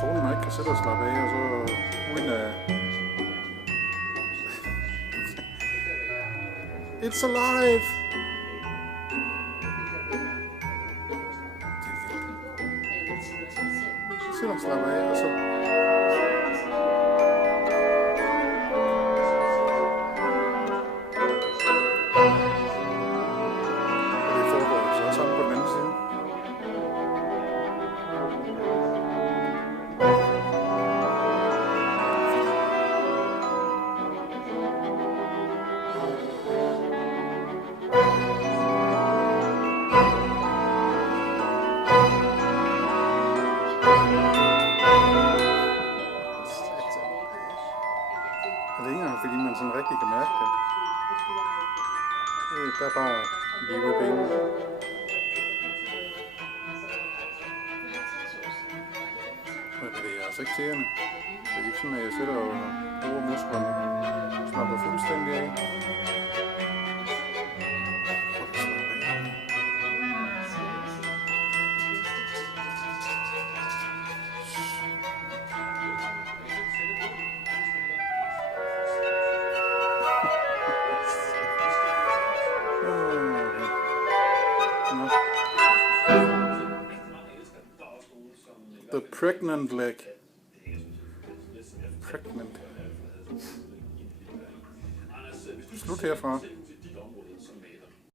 tronen, man ikke kan sætte og slappe af, og så uden at... It's alive! Sæt og slappe af, og så... Og det foregår så sammen på den anden side. Og det er ikke engang, fordi man sådan rigtig kan mærke det. Der er bare liv i benene. Og det er altså ikke tæerne. Det er ikke sådan, at jeg sætter og bruger musklerne og slapper fuldstændig af. The pregnant leg. Pregnant. Slut herfra.